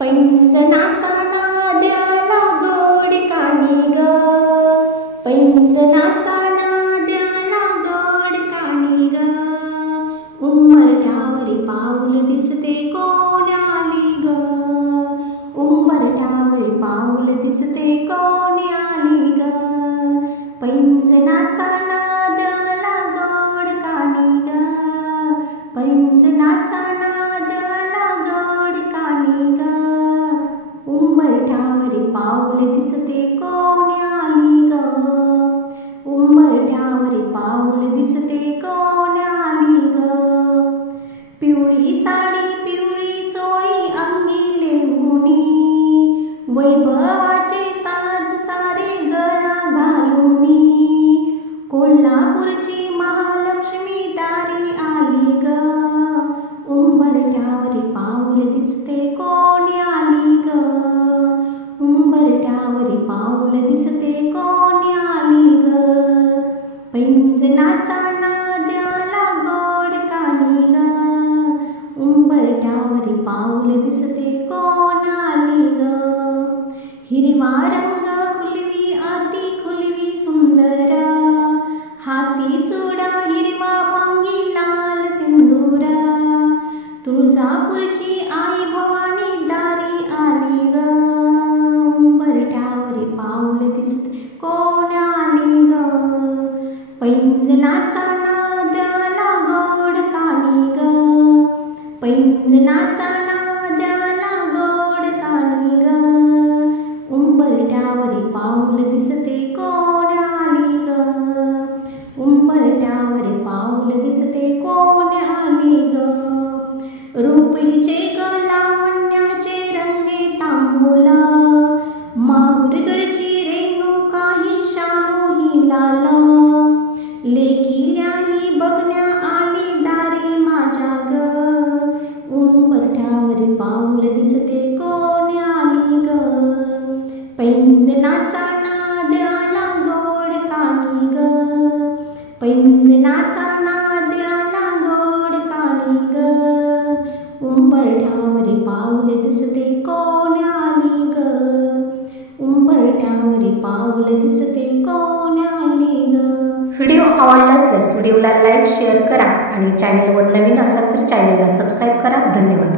पैंजनाचा नाद्याला गोड कानी ग, पैंजनाचा नाद्याला गोड कानी ग। उंबरठ्यावरी पाऊल दिसते कोण आली ग, उंबरठ्यावरी पाऊल दिसते कोण आली ग। पैंजनाचा नाद्याला गोड कानी ग, पैंजनाचा नाद्याला गोड कानी ग। उंबरठ्यावरी पाऊल दिसते कोण आली ग, उंबरठ्यावरी पाऊल दिसते कोण आली ग। पिवळी साडी पिवळी चोळी अंगी लेऊनी, वैभवाचे साज सारे गळा घालूनी। कोल्हापूरची महालक्ष्मी दारी आली ग, उंबरठ्यावरी पाऊल दिसते कोण आली ग, उंबरठ्यावरी पाऊल दिसते कोण आली ग। पैंजनाचा नाद्याला गोड कानी ग, उंबरठ्यावरी पाऊल दिसते कोण आली ग। हिरवा रंग खुलवी अति खुलवी सुंदर, हाती चुडा हिरवा भांगी लाल सिंदूर। तुळजापूरची आई भवानी दारी आली ग, उंबरठ्यावरी पाऊल दिसते कोण आली ग। पैंजनाचा नाद्याला गोड कानी ग, पैंजनाचा नाद्याला गोड कानी ग। उंबरठ्यावरी पाऊल दिसते कोण आली ग, उंबरठ्यावरी पाऊल दिसते कोण आली ग। रूप हिचे ग लावण्याचे रंगे तांबूल, माहुरगडची रेणुका ही शालू ही लाल। लेकील्या ही बघण्या आली दारी माझ्या ग, उंबरठ्यावरी पाऊल दिसते कोण आली ग। पैंजनाचा नाद्याला गोड कानी ग, पैंजनाचा नाद्याला गोड कानी ग। उंबरठ्यावरी पाऊल दिसते कोण आली ग, उंबरठ्यावरी पाऊल दिसते कोण आली ग। व्हिडिओ आवडला असल्यास व्हिडिओला लाईक शेअर करा आणि चॅनलवर नवीन असाल तर चॅनलला सबस्क्राईब करा। धन्यवाद।